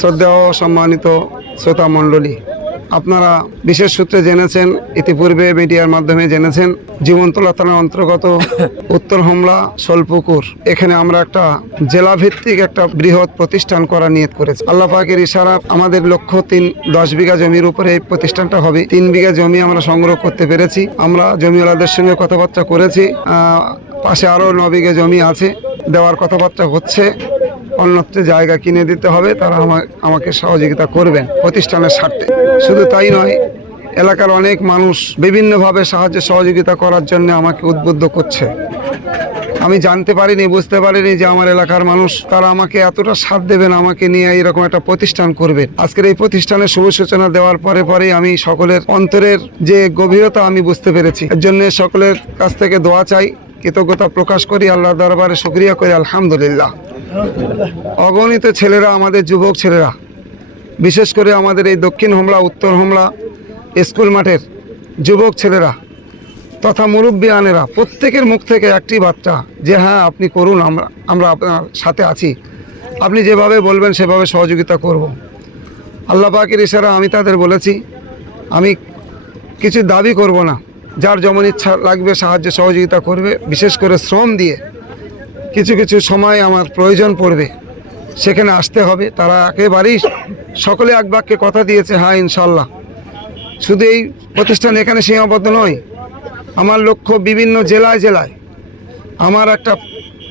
শ্রদ্ধেয় সম্মানিত শ্রোতা মণ্ডলী, আপনারা বিশেষ সূত্রে জেনেছেন, ইতিপূর্বে মিডিয়ার মাধ্যমে জেনেছেন, জীবনতলা থানার অন্তর্গত উত্তর হোমলা সোলপুকুর এখানে আমরা একটা জেলাভিত্তিক একটা বৃহৎ প্রতিষ্ঠান করা নিয়ত করেছি। আল্লাহ পাকের ইশারা, আমাদের লক্ষ্য 10 বিঘা জমির উপরে এই প্রতিষ্ঠানটা হবে। 3 বিঘা জমি আমরা সংগ্রহ করতে পেরেছি। আমরা জমিওয়ালাদের সঙ্গে কথাবার্তা করেছি, পাশে আরও 9 বিঘা জমি আছে, দেওয়ার কথাবার্তা হচ্ছে। অন্যত্র জায়গা কিনে দিতে হবে, তারা আমাকে সহযোগিতা করবেন প্রতিষ্ঠানের স্বার্থে। শুধু তাই নয়, এলাকার অনেক মানুষ বিভিন্নভাবে সাহায্য সহযোগিতা করার জন্য আমাকে উদ্বুদ্ধ করছে। আমি জানতে পারিনি, বুঝতে পারিনি যে আমার এলাকার মানুষ তারা আমাকে এতটা সাথ দেবেন, আমাকে নিয়ে এরকম একটা প্রতিষ্ঠান করবেন। আজকের এই প্রতিষ্ঠানের শুভ সূচনা দেওয়ার পরেই আমি সকলের অন্তরের যে গভীরতা আমি বুঝতে পেরেছি। এর জন্য সকলের কাছ থেকে দোয়া চাই, কৃতজ্ঞতা প্রকাশ করি, আল্লাহর দরবারে শুকরিয়া করি, আলহামদুলিল্লাহ। অগণিত ছেলেরা, আমাদের যুবক ছেলেরা, বিশেষ করে আমাদের এই দক্ষিণ হোমলা উত্তর হোমলা স্কুল মাঠের যুবক ছেলেরা তথা মুরব্বী আনেরা, প্রত্যেকের মুখ থেকে একটি বার্তা যে হ্যাঁ আপনি করুন, আমরা আপনার সাথে আছি, আপনি যেভাবে বলবেন সেভাবে সহযোগিতা করব। আল্লাহ পাকের ইশারা আমি তাদের বলেছি, আমি কিছু দাবি করব না, যার যেমন ইচ্ছা লাগবে সাহায্য সহযোগিতা করবে। বিশেষ করে শ্রম দিয়ে কিছু সময় আমার প্রয়োজন পড়বে, সেখানে আসতে হবে। তারা একেবারেই সকলে এক বাক্যে কথা দিয়েছে, হ্যাঁ ইনশাল্লাহ। শুধু এই প্রতিষ্ঠান এখানে সীমাবদ্ধ নয়, আমার লক্ষ্য বিভিন্ন জেলায় জেলায় আমার একটা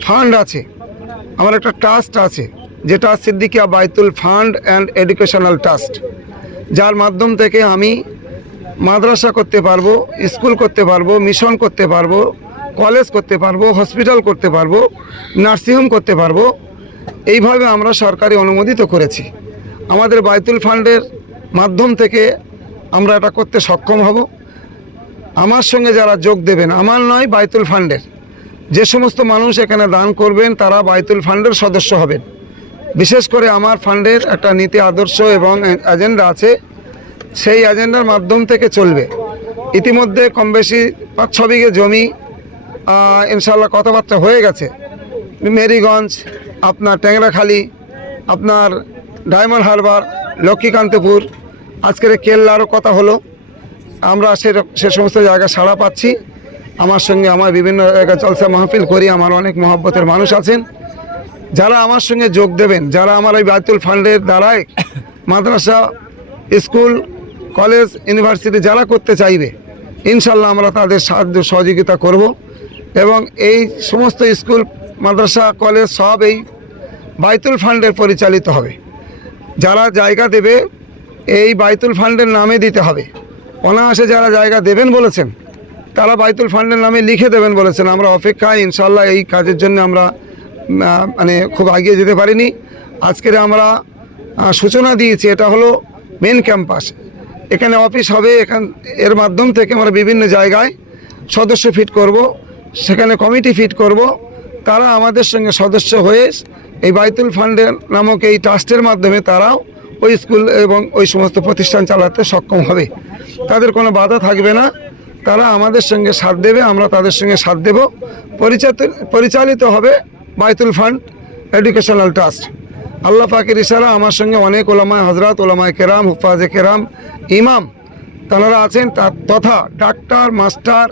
ফান্ড আছে, আমার একটা ট্রাস্ট আছে, যেটা সিদ্দিকিয়া বাইতুল ফান্ড অ্যান্ড এডুকেশনাল ট্রাস্ট, যার মাধ্যম থেকে আমি মাদ্রাসা করতে পারবো, স্কুল করতে পারবো, মিশন করতে পারবো, কলেজ করতে পারবো, হসপিটাল করতে পারবো, নার্সিংহোম করতে পারবো। এইভাবে আমরা সরকারি অনুমোদিত করেছি। আমাদের বাইতুল ফান্ডের মাধ্যম থেকে আমরা এটা করতে সক্ষম হব। আমার সঙ্গে যারা যোগ দেবেন, আমার নয়, বাইতুল ফান্ডের যে সমস্ত মানুষ এখানে দান করবেন তারা বাইতুল ফান্ডের সদস্য হবেন। বিশেষ করে আমার ফান্ডের একটা নীতি আদর্শ এবং এজেন্ডা আছে, সেই এজেন্ডার মাধ্যম থেকে চলবে। ইতিমধ্যে কম বেশি 5-6 বিঘে জমি ইনশাল্লাহ কথাবার্তা হয়ে গেছে। মেরিগঞ্জ, আপনার ট্যাংরাখালি, আপনার ডায়মন্ড হারবার, লক্ষ্মীকান্তপুর, আজকের কেল্লারও কথা হলো। আমরা সে সমস্ত জায়গায় সাড়া পাচ্ছি। আমার সঙ্গে আমার বিভিন্ন জায়গায় জলসা মাহফিল করি, আমার অনেক মহব্বতের মানুষ আছেন যারা আমার সঙ্গে যোগ দেবেন, যারা আমার এই বাইতুল ফান্ডের দ্বারাই মাদ্রাসা, স্কুল, কলেজ, ইউনিভার্সিটি যারা করতে চাইবে, ইনশাল্লাহ আমরা তাদের সাহায্য সহযোগিতা করব। এবং এই সমস্ত স্কুল, মাদ্রাসা, কলেজ সব এই বাইতুল ফান্ডের পরিচালিত হবে। যারা জায়গা দেবে এই বাইতুল ফান্ডের নামে দিতে হবে। অনায়াসে যারা জায়গা দেবেন বলেছেন তারা বাইতুল ফান্ডের নামে লিখে দেবেন বলেছেন। আমরা অপেক্ষায়, ইনশাল্লাহ এই কাজের জন্য আমরা খুব এগিয়ে যেতে পারিনি। আজকের আমরা সূচনা দিয়েছি, এটা হলো মেন ক্যাম্পাস, এখানে অফিস হবে। এর মাধ্যম থেকে আমরা বিভিন্ন জায়গায় সদস্য ফিট করব, সেখানে কমিটি ফিট করব। তারা আমাদের সঙ্গে সদস্য হয়ে এই বাইতুল ফান্ডের নামক এই ট্রাস্টের মাধ্যমে তারাও ওই স্কুল এবং ওই সমস্ত প্রতিষ্ঠান চালাতে সক্ষম হবে। তাদের কোনো বাধা থাকবে না, তারা আমাদের সঙ্গে সাথ দেবে, আমরা তাদের সঙ্গে সাথ দেব। পরিচালিত হবে বাইতুল ফান্ড এডুকেশনাল ট্রাস্ট। আল্লাহ পাকের ইশারা, আমার সঙ্গে অনেক ওলামায়ে হযরত, ওলামায়ে কেরাম, হুফাজে কেরাম, ইমাম তারা আছেন, তথা ডাক্তার, মাস্টার,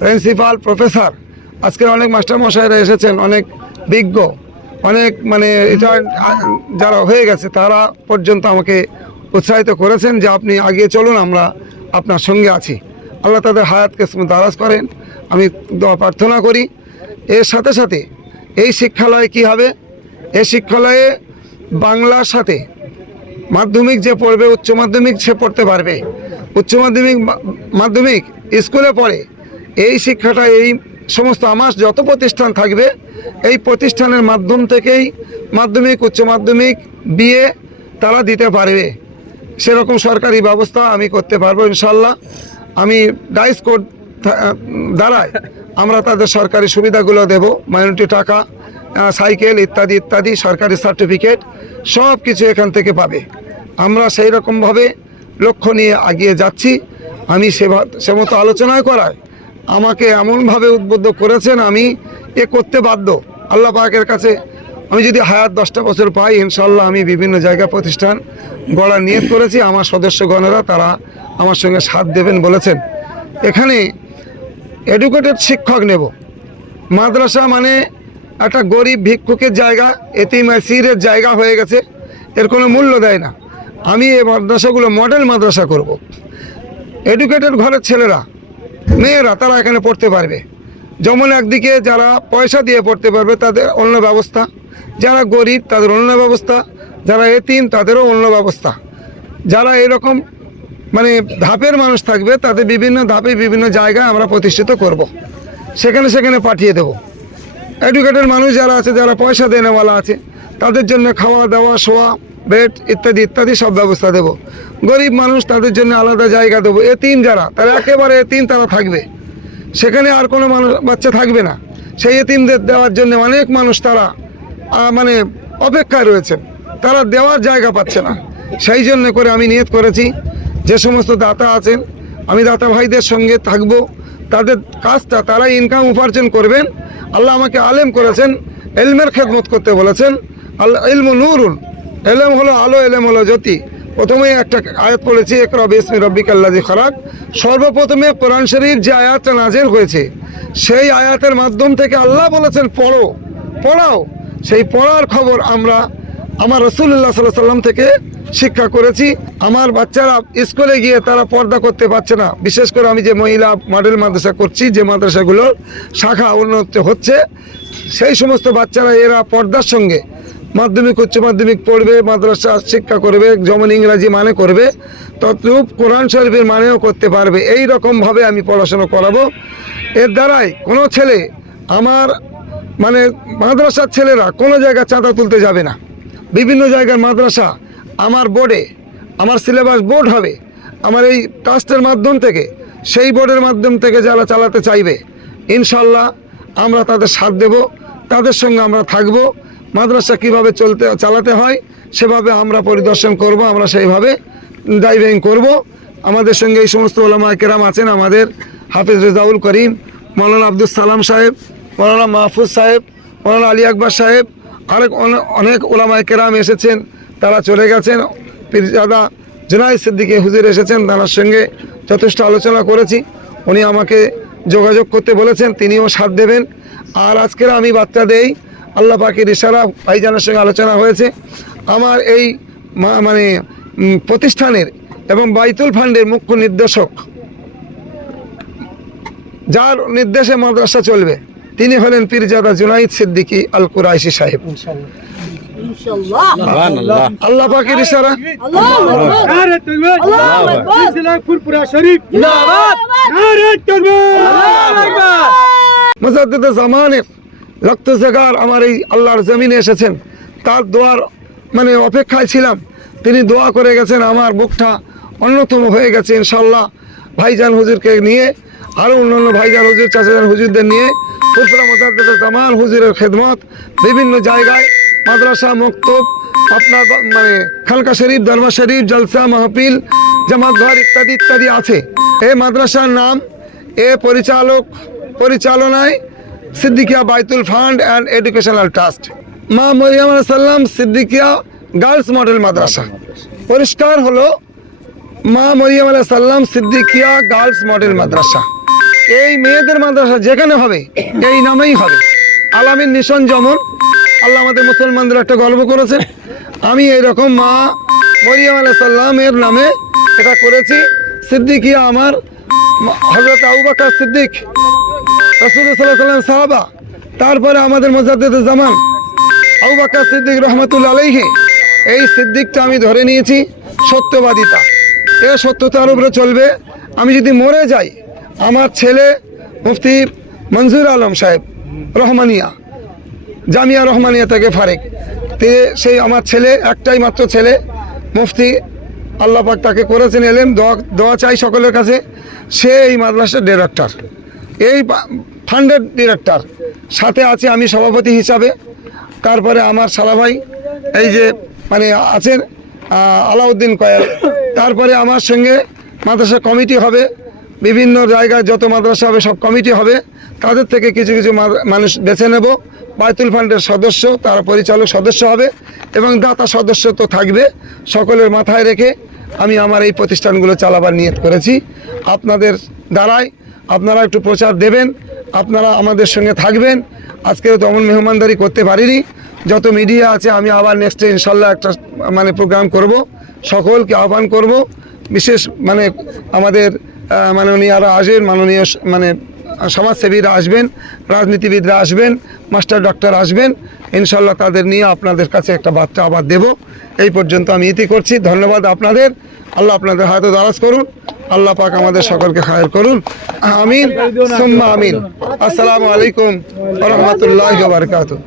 প্রিন্সিপাল, প্রফেসর। আজকের অনেক মাস্টার মশাইরা এসেছেন, অনেক বিজ্ঞ, অনেক এটা যারা হয়ে গেছে তারা পর্যন্ত আমাকে উৎসাহিত করেছেন যে আপনি আগিয়ে চলুন, আমরা আপনার সঙ্গে আছি। আল্লাহ তাদের হায়াতকে দারাজ করেন, আমি দোয়া প্রার্থনা করি। এর সাথে সাথে এই শিক্ষালয়ে কি হবে, এই শিক্ষালয়ে বাংলার সাথে মাধ্যমিক যে পড়বে, উচ্চ মাধ্যমিক সে পড়তে পারবে। উচ্চ মাধ্যমিক, মাধ্যমিক স্কুলে পড়ে এই শিক্ষাটা, এই সমস্ত আমার যত প্রতিষ্ঠান থাকবে এই প্রতিষ্ঠানের মাধ্যম থেকেই মাধ্যমিক, উচ্চ মাধ্যমিক, বিএ তারা দিতে পারবে। সেরকম সরকারি ব্যবস্থা আমি করতে পারবো ইনশাল্লাহ। আমি ডাইস কোড দ্বারাই আমরা তাদের সরকারি সুবিধাগুলো দেব, মাইনরিটি টাকা, সাইকেল ইত্যাদি ইত্যাদি, সরকারি সার্টিফিকেট সব কিছু এখান থেকে পাবে। আমরা সেই রকমভাবে লক্ষ্য নিয়ে এগিয়ে যাচ্ছি। আমি সে মতো আলোচনায় করায় আমাকে এমনভাবে উদ্বুদ্ধ করেছেন, আমি এ করতে বাধ্য। আল্লাহ পাকের কাছে আমি যদি হায়াত 10টা বছর পাই ইনশাল্লাহ আমি বিভিন্ন জায়গা প্রতিষ্ঠান গড়ার নিয়ত করেছি। আমার সদস্যগণেরা তারা আমার সঙ্গে সাথ দেবেন বলেছেন। এখানে এডুকেটেড শিক্ষক নেব। মাদ্রাসা মানে একটা গরিব ভিক্ষুকের জায়গা, এতিম আসিরের জায়গা হয়ে গেছে, এর কোনো মূল্য দেয় না। আমি এই মাদ্রাসাগুলো মডেল মাদ্রাসা করব। এডুকেটেড ঘরের ছেলেরা মেয়েরা তারা এখানে পড়তে পারবে। যেমন একদিকে যারা পয়সা দিয়ে পড়তে পারবে তাদের অন্য ব্যবস্থা, যারা গরিব তাদের অন্য ব্যবস্থা, যারা এতিম তাদেরও অন্য ব্যবস্থা, যারা এরকম মানে ধাপের মানুষ থাকবে তাদের বিভিন্ন ধাপে বিভিন্ন জায়গায় আমরা প্রতিষ্ঠিত করব। সেখানে সেখানে পাঠিয়ে দেব। এডুকেটেড মানুষ যারা আছে, যারা পয়সা দেনেওয়ালা আছে, তাদের জন্য খাওয়া দাওয়া শোয়া বেড ইত্যাদি ইত্যাদি সব ব্যবস্থা দেব। গরিব মানুষ তাদের জন্য আলাদা জায়গা দেবো। এতিম যারা তারা একেবারে এতিম তারা থাকবে, সেখানে আর কোনো মানুষ বাচ্চা থাকবে না। সেই এতিমদের দেওয়ার জন্য অনেক মানুষ তারা মানে অপেক্ষায় রয়েছেন, তারা দেওয়ার জায়গা পাচ্ছে না। সেই জন্য করে আমি নিয়ত করেছি যে সমস্ত দাতা আছেন আমি দাতা ভাইদের সঙ্গে থাকব। তাদের কাজটা তারা ইনকাম উপার্জন করবেন। আল্লাহ আমাকে আলেম করেছেন, এলমের খেদমত করতে বলেছেন। আল্লাহ ইলমু নূরুন, এলেম হলো আলো, এলেম হলো জ্যোতি। প্রথমেই একটা আয়াত পড়েছি, ইকরা বিসমি রাব্বিকাল্লাযী খালাক। সর্বপ্রথমে কোরআন শরীফ যে আয়াতটা নাজিল হয়েছে সেই আয়াতের মাধ্যম থেকে আল্লাহ বলেছেন পড়ো, পড়াও। সেই পড়ার খবর আমরা আমার রাসূলুল্লাহ সাল্লাল্লাহু আলাইহি সাল্লাম থেকে শিক্ষা করেছি। আমার বাচ্চারা স্কুলে গিয়ে তারা পর্দা করতে পারছে না। বিশেষ করে আমি যে মহিলা মডেল মাদ্রাসা করছি, যে মাদ্রাসাগুলোর শাখা উন্নত হচ্ছে, সেই সমস্ত বাচ্চারা এরা পর্দার সঙ্গে মাধ্যমিক উচ্চ মাধ্যমিক পড়বে, মাদ্রাসা শিক্ষা করবে, যেমন ইংরাজি মানে করবে তদ্রূপ কোরআন শরীফের মানেও করতে পারবে। এই রকমভাবে আমি পড়াশোনা করাবো। এর দ্বারাই কোনো ছেলে আমার মানে মাদ্রাসার ছেলেরা কোনো জায়গায় চাঁদা তুলতে যাবে না। বিভিন্ন জায়গার মাদ্রাসা আমার বোর্ডে, আমার সিলেবাস বোর্ড হবে আমার এই ট্রাস্টের মাধ্যম থেকে, সেই বোর্ডের মাধ্যম থেকে যারা চালাতে চাইবে ইনশাল্লাহ আমরা তাদের সাথ দেব, তাদের সঙ্গে আমরা থাকব। মাদ্রাসা কীভাবে চালাতে হয় সেভাবে আমরা পরিদর্শন করব, আমরা সেইভাবে ড্রাইভিং করব। আমাদের সঙ্গে এই সমস্ত ওলামায়ে কেরাম আছেন, আমাদের হাফিজ রেজাউল করিম, মৌলানা আব্দুল সালাম সাহেব, মৌলানা মাহফুজ সাহেব, মৌলানা আলী আকবর সাহেব, আরেক অনেক ওলামায়ে কেরাম এসেছেন, তারা চলে গেছেন। পীরজাদা জুনায়েদ সিদ্দিকী হুজুর এসেছেন, তার সঙ্গে যথেষ্ট আলোচনা করেছি। উনি আমাকে যোগাযোগ করতে বলেছেন, তিনিও সাথ দেবেন। আর আজকের আমি বার্তা দেই, আল্লাহ পাকের ইশারা ভাইজানের সঙ্গে আলোচনা হয়েছে। আমার এই মানে প্রতিষ্ঠানের এবং বাইতুল ফান্ডের মুখ্য নির্দেশক, যার নির্দেশে মাদ্রাসা চলবে, তিনি হলেন পীরজাদা জুনায়েদ সিদ্দিকী আল কুরাইশি সাহেব। আল্লাহ পাকের ইশারা। মুজাদ্দিদে জামানের রক্ত জাগার আমার এই আল্লাহর জমিনে এসেছেন, তার দোয়ার মানে অপেক্ষায় ছিলাম। তিনি দোয়া করে গেছেন, আমার বুকটা অন্যতম হয়ে গেছে। ইনশাল্লাহ ভাইজান হুজুরকে নিয়ে, আরও অন্যান্য ভাইজান হুজুর চাচাজান হুজুরদের নিয়ে ফুরফুরা মুজাদ্দিদে জামান হুজুরের খেদমত বিভিন্ন জায়গায় মাদ্রাসা মক্তব, আপনার মানে খালকা শরীফ, দরবার শরীফ, জলসা মাহফিল, জামাত ঘর ইত্যাদি ইত্যাদি আছে। এই মাদ্রাসার নাম পরিচালনায় সিদ্দিকিয়া বাইতুল ফান্ড অ্যান্ড এডুকেশনাল ট্রাস্ট, মা মরিয়ম আলাইহিস সালাম সিদ্দিকিয়া গার্লস মডেল মাদ্রাসা। পরিষ্কার হলো মা মরিয়ম আলাইহিস সালাম সিদ্দিকিয়া গার্লস মডেল মাদ্রাসা। এই মেয়েদের মাদ্রাসা যেখানে হবে এই নামেই হবে। আলামিন মিশন যেমন আল্লাহ আমাদের মুসলমানদের একটা গর্ব করেছে, আমি এইরকম মা মরিয়ম আলাইহিস সালামের নামে এটা করেছি। সিদ্দিকিয়া আমার হযরত আবু বকর সিদ্দিক, রাসূলুল্লাহ সাল্লাল্লাহু আলাইহি ওয়াসাল্লাম সাহাবা, তারপরে আমাদের মুজাদ্দিদে জামান আবু বকর সিদ্দিক রাহমাতুল্লাহ আলাইহি। এই সিদ্দিকটা আমি ধরে নিয়েছি সত্যবাদিতা, এ সত্যতার উপরে চলবে। আমি যদি মরে যাই, আমার ছেলে মুফতি মনজুর আলম সাহেব রহমানিয়া, জামিয়া রহমানিয়া থেকে ফারেক, সেই আমার ছেলে, একটাই মাত্র ছেলে মুফতি, আল্লাহ পাক তাকে করেছেন এলেম, দোয়া চাই সকলের কাছে। সে এই মাদ্রাসার ডিরেক্টর, এই ফান্ডের ডিরেক্টর, সাথে আছে আমি সভাপতি হিসাবে। তারপরে আমার সালা ভাই এই যে মানে আছেন আলাউদ্দিন কয়াল। তারপরে আমার সঙ্গে মাদ্রাসা কমিটি হবে, বিভিন্ন জায়গায় যত মাদ্রাসা হবে সব কমিটি হবে, তাদের থেকে কিছু কিছু মানুষ বেছে নেব, বায়তুল ফান্ডের সদস্য, তারা পরিচালক সদস্য হবে এবং দাতা সদস্য তো থাকবে। সকলের মাথায় রেখে আমি আমার এই প্রতিষ্ঠানগুলো চালাবার নিয়ত করেছি। আপনাদের দ্বারাই আপনারা একটু প্রচার দেবেন, আপনারা আমাদের সঙ্গে থাকবেন। আজকেও তেমন মেহমানদারি করতে পারিনি, যত মিডিয়া আছে আমি আবার নেক্সটে ইনশাল্লাহ একটা প্রোগ্রাম করব, সকলকে আহ্বান করব। বিশেষ আমাদের মাননীয়রা আসবেন, মাননীয় সমাজসেবীরা আসবেন, রাজনীতিবিদরা আসবেন, মাস্টার ডক্টর আসবেন, ইনশাল্লাহ তাদের নিয়ে আপনাদের কাছে একটা বার্তা আবার দেব। এই পর্যন্ত আমি ইতি করছি। ধন্যবাদ আপনাদের। আল্লাহ আপনাদের হাতে দারাজ করুন। আল্লাহ পাক আমাদের সকলকে খায়ের করুন। আমিন সুম্মা আমিন। আসসালামু আলাইকুম ওয়া রাহমাতুল্লাহি ওয়া বারাকাতুহু।